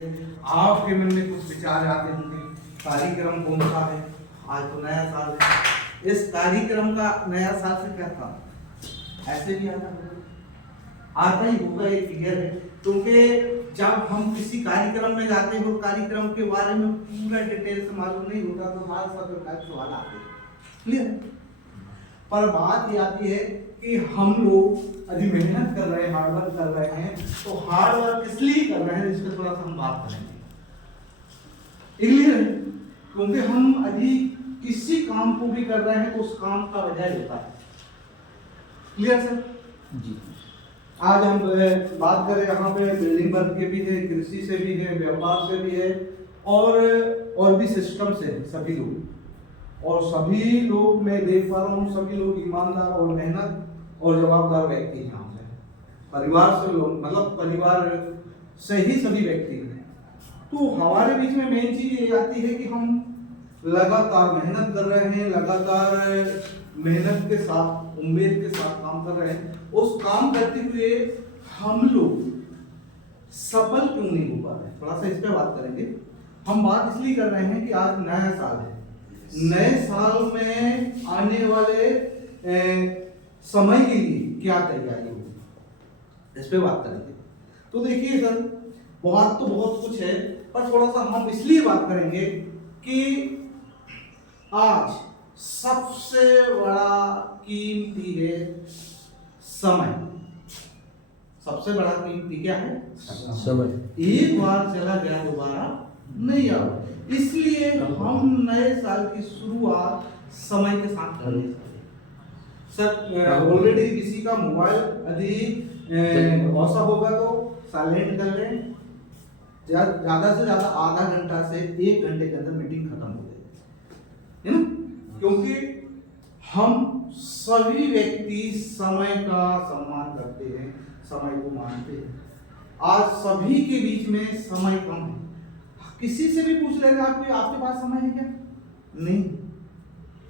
आपके मन में कुछ विचार आते होंगे, कार्यक्रम कौन सा है? आज तो नया साल है, इस कार्यक्रम का नया साल से क्या था? ऐसे भी आता ही होगा, एक क्लियर है। क्योंकि जब हम किसी कार्यक्रम में जाते हैं, कार्यक्रम के बारे में पूरा डिटेल से मालूम नहीं होता तो हमारे साथ प्रकार सवाल आते हैं, क्लियर। पर बात ये आती है कि हम लोग यदि मेहनत कर रहे हैं, हार्डवर्क कर रहे हैं, तो हार्डवर्क इसलिए कर रहे हैं, इस पर थोड़ा सा हम बात करेंगे, क्लियर है। क्योंकि हम यदि किसी काम को भी कर रहे हैं तो उस काम का वजह होता है, क्लियर सर जी। आज हम बात करें यहाँ पे बिल्डिंग वर्क के भी है, कृषि से भी है, व्यापार से भी है, और भी सिस्टम से है। सभी लोग और सभी लोग मैं देख पा रहा हूँ, सभी लोग ईमानदार और मेहनत और जवाबदार व्यक्ति हैं। यहाँ से परिवार से लोग, मतलब परिवार से ही सभी व्यक्ति हैं। तो हमारे बीच में मेन चीज ये आती है कि हम लगातार मेहनत कर रहे हैं, लगातार मेहनत के साथ, उम्मीद के साथ काम कर रहे हैं। उस काम करते हुए हम लोग सफल क्यों नहीं हो पा रहे हैं, थोड़ा सा इस पे बात करेंगे। हम बात इसलिए कर रहे हैं कि आज नया साल है, नए साल में आने वाले समय के लिए क्या तैयारी होगी, इस पे बात करेंगे। तो देखिए सर, बहुत कुछ है, पर थोड़ा सा हम इसलिए बात करेंगे कि आज सबसे बड़ा कीमती है समय। सबसे बड़ा कीमती क्या है? समय। एक बार चला गया दोबारा नहीं आओ, इसलिए हम नए साल की शुरुआत समय के साथ कर रहे हैं। सर ऑलरेडी किसी का मोबाइल यदि ऐसा होगा तो साइलेंट कर लें, ज्यादा से ज्यादा आधा घंटा से 1 घंटे के अंदर मीटिंग खत्म हो जाएगी, है ना। क्योंकि हम सभी व्यक्ति समय का सम्मान करते हैं, समय को मानते हैं। आज सभी के बीच में समय कम है। किसी से भी पूछ लेगा आपके पास समय है क्या? नहीं।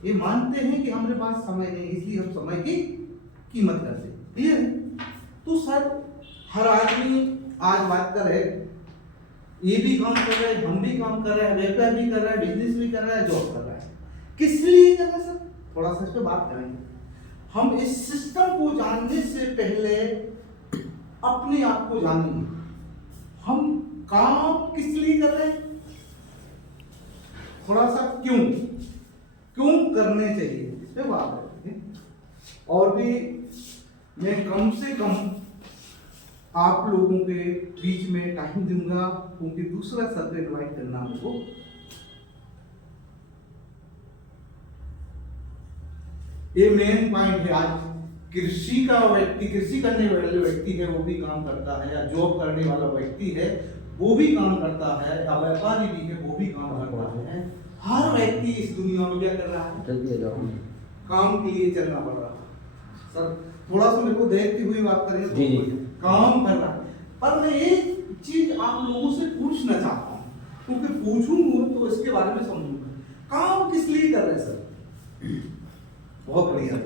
ये मानते हैं कि हमारे पास समय नहीं, इसलिए हम समय की कीमत करते हैं, क्लियर है। तो सर हर आदमी आज बात कर रहे, ये भी काम कर रहे हैं, हम भी काम कर रहे हैं, व्यापार भी कर रहे हैं, बिजनेस भी कर रहे हैं, जॉब कर रहे हैं। किस लिए कर रहे हैं सर? थोड़ा सा इस पे बात करेंगे। हम इस सिस्टम को जानने से पहले अपने आप को जानेंगे, हम काम किस लिए कर रहे हैं, थोड़ा सा क्यों करने चाहिए, इस पे बात करेंगे। और भी मैं कम से कम आप लोगों के बीच में टाइम दूंगा, क्योंकि दूसरा सत्र इनवाइट करना हमको। ये मेन पॉइंट है। आज कृषि का व्यक्ति, कृषि करने वाले व्यक्ति है वो भी काम करता है, या जॉब करने वाला व्यक्ति है वो भी काम करता है, या व्यापारी भी है वो भी काम करता है। हर व्यक्ति इस दुनिया में क्या कर रहा है? काम के लिए चलना पड़ रहा है। सर थोड़ा सा मेरे को देखते हुए बात करें तो काम कर रहा है। पर मैं एक चीज आप लोगों से पूछना चाहता हूँ, क्योंकि पूछूंगा तो इसके बारे में समझूंगा। काम किस लिए कर रहे हैं सर? बहुत बढ़िया है।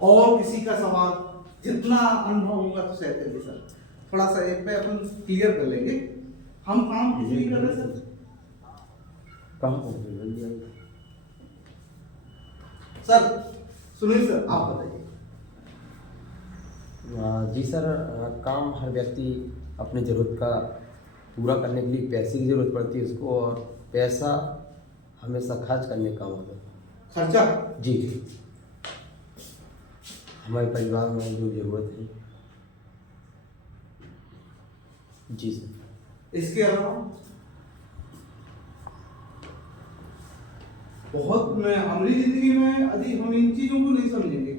और किसी का सवाल, जितना अनुभव होगा तो शेयर करिए सर। थोड़ा सा एक पे अपन क्लियर कर लेंगे, हम काम किस लिए कर रहे हैं सर? काम सर सुनील सर आप बताइए। जी सर, काम हर व्यक्ति अपनी ज़रूरत का पूरा करने के लिए पैसे की ज़रूरत पड़ती है उसको, और पैसा हमेशा खर्च करने का होता है। खर्चा? जी हमारे परिवार में जो ज़रूरत है। जी सर। इसके अलावा बहुत में हमारी जिंदगी में यदि हम इन चीजों को नहीं समझेंगे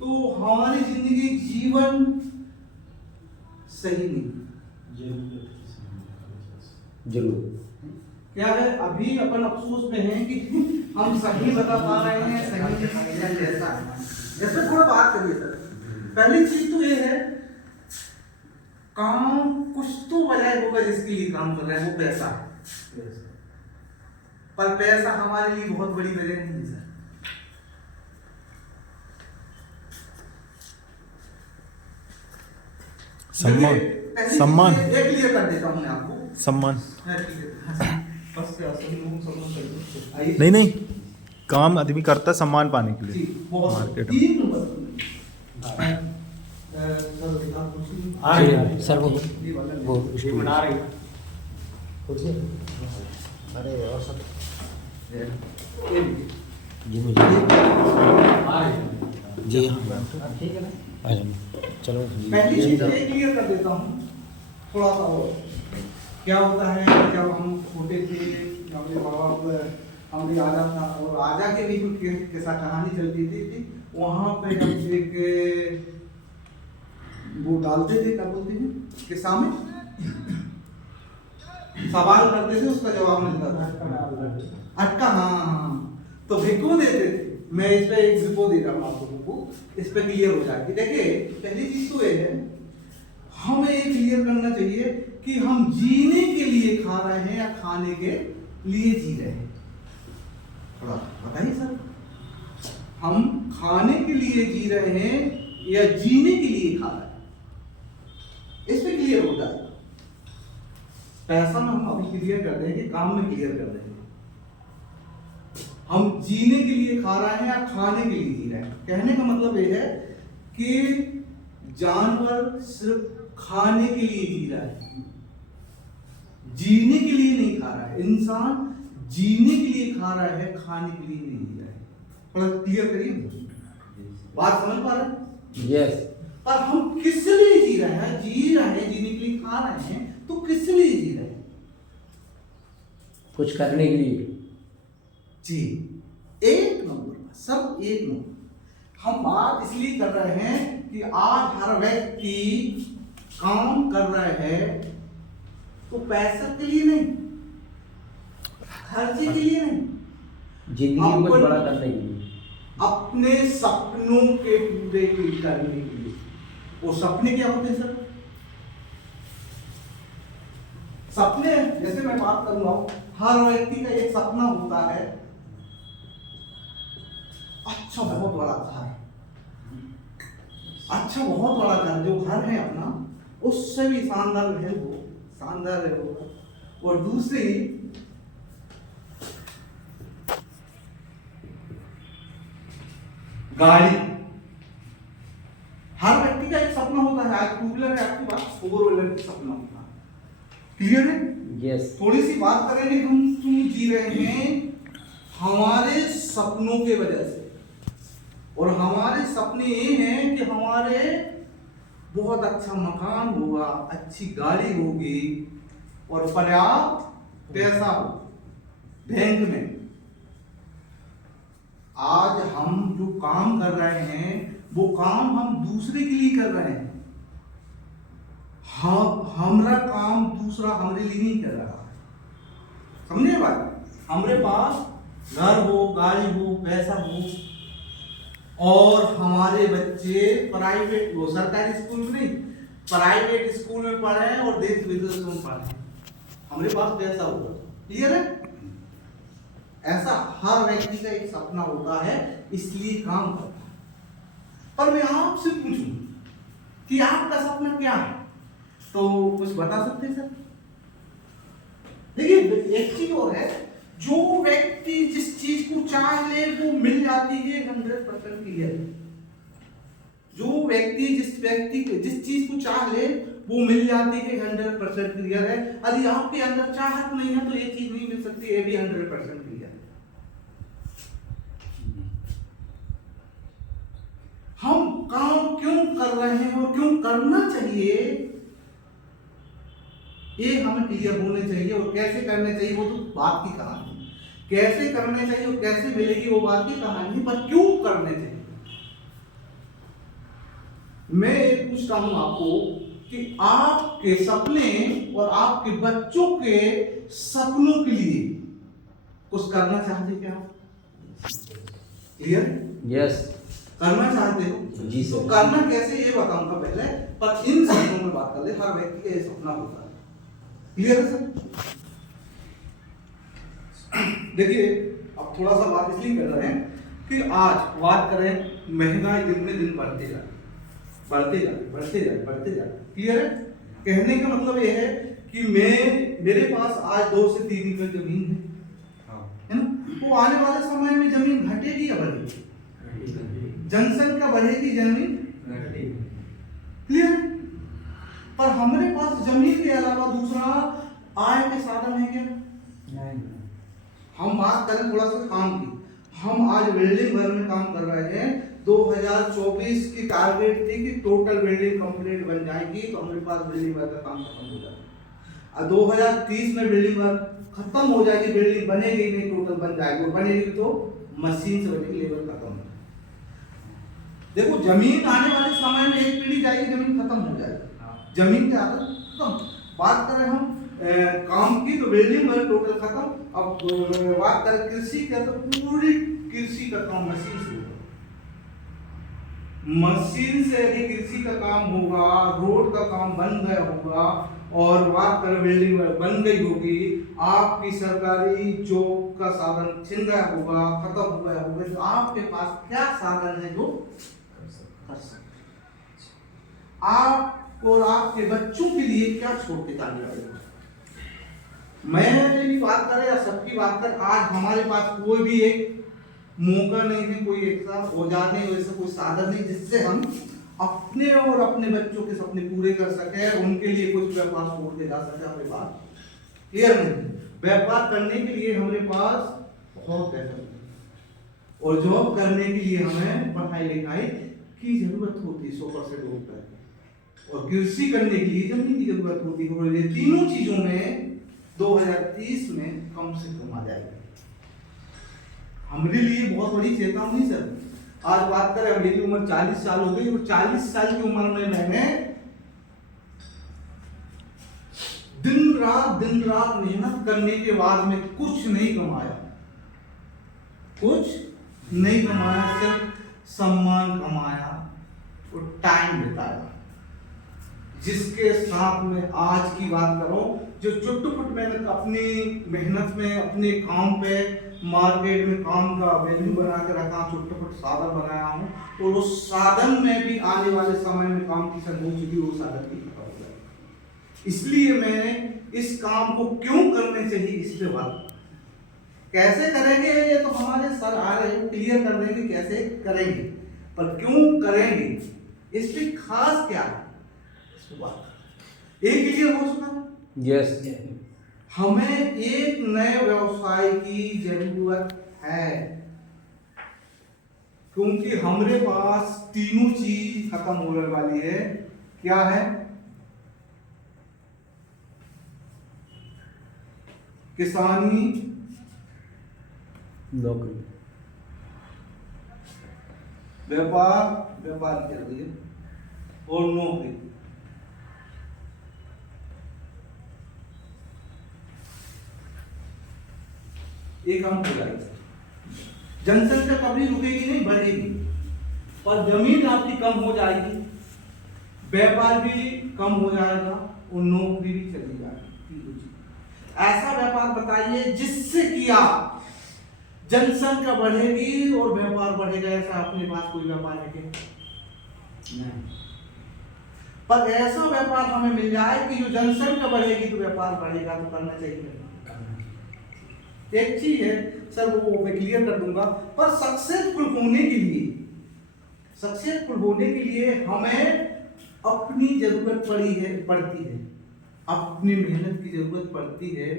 तो हमारी जिंदगी जीवन सही नहीं। जरूर क्या है, अभी अपन अफसोस में हैं कि हम सही बता पा रहे हैं, सही जैसा है। जैसे थोड़ा बात करिए सर। पहली चीज तो ये है, काम कुछ तो वजह होगा जिसके लिए काम कर रहे हैं, वो पैसा है। पर पैसा हमारे लिए बहुत बड़ी वजह नहीं है सर। सम्मान सम्मान ये क्लियर कर देता हूँ मैं आपको। सम्मान हाँ, ठीक है। बस से सभी लोगों को सम्मान कर दो। आइए। नहीं नहीं, काम आदमी करता है सम्मान पाने के जी, लिए बहुत मार्केट में। 3 नंबर। सर वो बना रही अरे और सब है। जी मुझे जी हाँ ठीक है ना, आ जाओ चलो। पहली चीज ये क्लियर कर देता हूँ थोड़ा सा और। क्या होता है जब हम छोटे थे, हमारे माँ बाप हमारे आजा था और आजा के भी कुछ कैसा कहानी चलती थी वहाँ पे हम एक वो डालते थे, क्या बोलते हैं, के सामने सवाल करते थे, उसका जवाब मिलता था। अटका, हाँ। तो भिक्को देते थे। मैं इस पे एक भिक्को दे रहा हूँ आप लोगों को, इस पे क्लियर हो जाएगी। देखिए पहली चीज तो ये है, हमें ये क्लियर करना चाहिए कि हम जीने के लिए खा रहे हैं या खाने के लिए जी रहे हैं। थोड़ा बताइए सर, हम खाने के लिए जी रहे हैं या जीने के लिए खा रहे हैं, इस पे क्लियर होता है। पैसा में हम अभी क्लियर कर रहे हैं कि काम में क्लियर कर रहे हैं। हम जीने के लिए खा रहे हैं या खाने के लिए जी रहे हैं। कहने का मतलब यह है कि जानवर सिर्फ खाने के लिए जी रहा है, जीने के लिए नहीं खा रहा है। इंसान जीने के लिए खा रहा है, खाने के लिए नहीं जी रहा है। थोड़ा क्लियर करिए, बात समझ पा रहे हैं? यस। पर हम किस लिए जी रहे हैं? जी रहे हैं, जीने के लिए खा रहे हैं, तो किस लिए जी रहे हैं? कुछ करने के लिए जी, एक नंबर, सब एक नंबर। हम बात इसलिए कर रहे हैं कि आज हर व्यक्ति काम कर रहा है तो पैसे के लिए नहीं, खर्चे के लिए नहीं, जिंदगी को कुछ बड़ा करने के लिए, अपने सपनों के पूरे करने के लिए। वो सपने क्या होते हैं सर? सपने, जैसे मैं बात करूंगा, हर व्यक्ति का एक सपना होता है, अच्छा बहुत बड़ा घर, अच्छा बहुत बड़ा घर, जो घर है अपना उससे भी शानदार है वो, शानदार है वो। और दूसरी गाड़ी, हर व्यक्ति का एक सपना होता है। आज टू व्हीलर है आपके पास, 4 व्हीलर का सपना होता है। क्लियर है? यस। थोड़ी सी बात करेंगे, हम क्यों जी रहे हैं? हमारे सपनों के वजह से। और हमारे सपने ये हैं कि हमारे बहुत अच्छा मकान होगा, अच्छी गाड़ी होगी और पर्याप्त पैसा हो बैंक में। आज हम जो काम कर रहे हैं वो काम हम दूसरे के लिए कर रहे हैं। हमारा काम दूसरा हमारे लिए नहीं कर रहा है। समझे बात? हमारे पास घर हो, गाड़ी हो, पैसा हो और हमारे बच्चे प्राइवेट, वो सरकारी स्कूल में नहीं, प्राइवेट स्कूल में पढ़े हैं और देश विदेश में पढ़े हैं, हमारे पास पैसा होगा। क्लियर है? ऐसा हर व्यक्ति का एक सपना होता है, इसलिए काम करता है। पर मैं आपसे पूछूं कि आपका सपना क्या है, तो कुछ बता सकते हैं सर? देखिए एक चीज और है, जो व्यक्ति जिस चीज को चाह ले वो मिल जाती है 100% क्लियर। जो व्यक्ति जिस चीज को चाह ले वो मिल जाती है 100% क्लियर है। यदि आपके अंदर चाहत नहीं है तो ये चीज नहीं मिल सकती, ये भी 100% क्लियर है। हम काम क्यों कर रहे हैं और क्यों करना चाहिए, ये हमें क्लियर होने चाहिए। और कैसे करने चाहिए वो तो बात की कहानी, कैसे करने चाहिए और कैसे मिलेगी वो बात की कहानी, पर क्यों करने चाहिए। मैं ये पूछता हूं आपको कि आपके सपने और आपके बच्चों के सपनों के लिए कुछ करना चाहते क्या? क्लियर? यस। करना चाहते हो? जी सर। तो करना कैसे ये बताऊंगा पहले, पर इन सपनों में बात कर ले। हर व्यक्ति का ये सपना होता है। क्लियर है सर? देखिए अब थोड़ा सा बात इसलिए कर रहे हैं कि आज बात करें, महंगाई दिन में दिन बढ़ती जा रही है। बढ़ते जाए, बढ़ते जाए, बढ़ते जाए। क्लियर है? कहने का मतलब ये है कि मेरे पास आज 2 से 3 एकड़ जमीन है ना, वो आने वाले समय में जमीन घटेगी या बढ़ेगी? जनसंख्या बढ़ेगी, जमीन क्लियर। पर हमारे पास जमीन के अलावा दूसरा आय के साधन है क्या? नहीं। हम बात करें थोड़ा सा काम की, हम आज बिल्डिंग भर में काम कर रहे हैं। 2024 की टारगेट थी कि टोटल बिल्डिंग कंप्लीट बन जाएगी, तो हमारे पास बिल्डिंग भर का काम खत्म हो जाएगा। और 2030 में बिल्डिंग भर खत्म हो जाएगी, बिल्डिंग बनेगी नहीं, टोटल बन जाएगी। बनेगी तो मशीन से बनेगी, लेबर खत्म हो जाएगी। देखो जमीन आने वाले समय में एक पीढ़ी जाएगी, जमीन खत्म हो जाएगी, जमीन की आदत खत्म। बात करें हम काम की तो बिल्डिंग भर टोटल खत्म। अब बात करें कृषि का तो पूरी कृषि का काम मशीन से होगा, मशीन से ही कृषि का काम होगा, रोड का काम बन गया होगा। और बात करें बिल्डिंग बन गई होगी, आपकी सरकारी जॉब का साधन छिन गया होगा, खत्म हो गया होगा, तो आपके पास क्या साधन है जो कर सकते? आप और आपके बच्चों के लिए क्या छोड़ के जाने वाले? मैं भी बात करें या सबकी बात करें, आज हमारे पास कोई भी एक मौका नहीं है, कोई ऐसा औजार नहीं, वैसा कोई साधन नहीं जिससे हम अपने और अपने बच्चों के सपने पूरे कर सके, उनके लिए कुछ व्यापार छोड़ के जा सके। हमारे पास क्लियर नहीं, व्यापार करने के लिए हमारे पास बहुत पैसा और जॉब करने के लिए हमें पढ़ाई लिखाई की जरूरत होती है 100% रुपए, और कृषि करने के लिए जमीन की जरूरत होती है। और ये तीनों चीजों में 2030 में कम से कम आ जाएगी। हमारे लिए बहुत बड़ी चेतावनी सर। आज बात करें, मेरी उम्र 40 साल हो गई, और 40 साल की उम्र में मैंने दिन रात मेहनत करने के बाद में कुछ नहीं कमाया, कुछ नहीं कमाया, सिर्फ सम्मान कमाया और टाइम बिताया। जिसके साथ में आज की बात करो, जो चुटपुट मेहनत अपनी मेहनत में अपने काम पे मार्केट में काम का वैल्यू बना के रखा, चुटपुट साधन बनाया हूँ, और उस साधन में भी आने वाले समय में काम की संगोच भी वो साधन भी खत्म हो जाएगा। इसलिए मैंने इस काम को क्यों करने चाहिए इस पे बात, कैसे करेंगे ये तो हमारे सर आ रहे हैं, क्लियर कर देंगे कैसे करेंगे, पर क्यों करेंगे इस पे खास क्या है इसको बात एक क्लियर हो सका। यस, हमें एक नए व्यवसाय की जरूरत है, क्योंकि हमारे पास तीनों चीज खत्म होने वाली है। क्या है? किसानी, नौकरी, व्यापार कर दिए, और नौकरी। एक हम हो जाएगा, जनसंख्या कभी रुकेगी नहीं, बढ़ेगी, और जमीन आपकी कम हो जाएगी, व्यापार भी कम हो जाएगा, और नौकरी भी चली जाएगी। ऐसा व्यापार बताइए जिससे कि आप जनसंख्या बढ़ेगी और व्यापार बढ़ेगा। ऐसा अपने पास कोई व्यापार है क्या? नहीं। पर ऐसा व्यापार हमें मिल जाए कि जो जनसंख्या बढ़ेगी तो व्यापार बढ़ेगा, तो करना चाहिए। एक चीज है सर, वो मैं क्लियर कर दूंगा, पर सक्सेसफुल होने के लिए हमें अपनी जरूरत पड़ती है, अपनी मेहनत की जरूरत पड़ती है,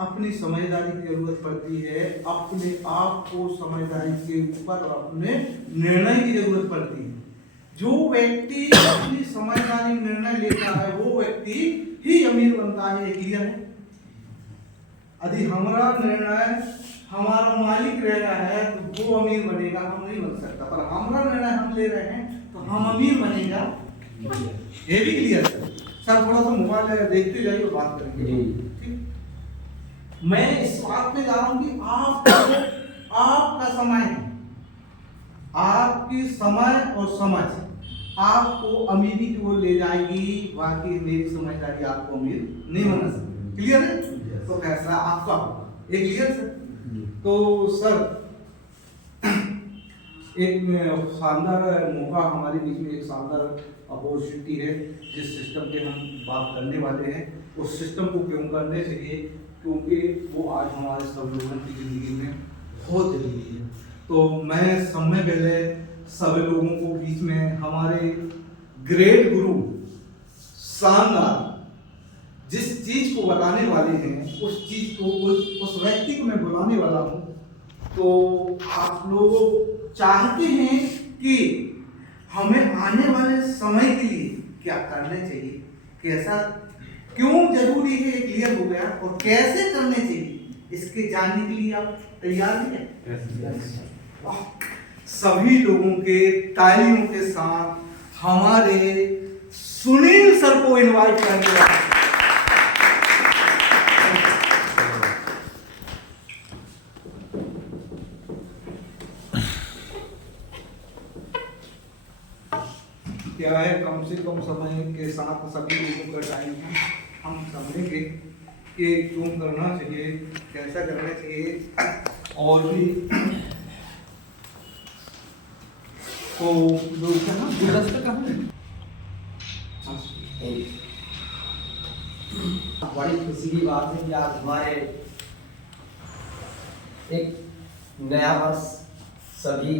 अपनी समझदारी की जरूरत पड़ती है, अपने आप को समझदारी के ऊपर और अपने निर्णय की जरूरत पड़ती है। जो व्यक्ति अपनी समझदारी निर्णय लेता है वो व्यक्ति ही अमीर बनता है। क्लियर है? यदि हमारा निर्णय हमारा मालिक रह रहा है तो वो अमीर बनेगा, हम नहीं बन सकता, पर हमारा निर्णय हम ले रहे हैं तो हम अमीर बनेगा। ये भी क्लियर है सर? थोड़ा सा मोबाइल देखते जाइए और बात करेंगे, ठीक? मैं इस बात पे जा रहा हूँ कि आपका समय है, आपकी समय और समझ आपको अमीरी की ओर ले जाएगी, बाकी मेरी समझदारी आपको अमीर नहीं बना सकती। क्लियर है? तो फैसला आपका होगा। एक क्लियर सर? तो सर एक शानदार मौका हमारे बीच में, एक शानदार अपॉर्चुनिटी है जिस सिस्टम पे हम बात करने वाले हैं। उस सिस्टम को क्यों करने चाहिए, क्योंकि वो आज हमारे सब लोगों की ज़िंदगी में बहुत जरूरी है। तो मैं समय पहले सभी लोगों को बीच में हमारे ग्रेट गुरु शानदार जिस चीज को बताने वाले हैं, उस चीज को उस व्यक्ति को मैं बुलाने वाला हूँ। तो आप लोग चाहते हैं कि हमें आने वाले समय के लिए क्या करना चाहिए, कैसा क्यों जरूरी है, क्लियर हो गया, और कैसे करने चाहिए इसके जानने के लिए आप तैयार हैं? सभी लोगों के तालियों के साथ हमारे सुनील सर को इनवाइट करने वाले हैं। क्या है, कम से कम समय के साथ सभी लोगों का टाइम है, हम समझेंगे कि क्यों करना चाहिए, कैसा करना चाहिए, और भी तो गुलदस्ता कहाँ है? बड़ी खुशी की बात है कि आज हमारे एक नया वर्ष सभी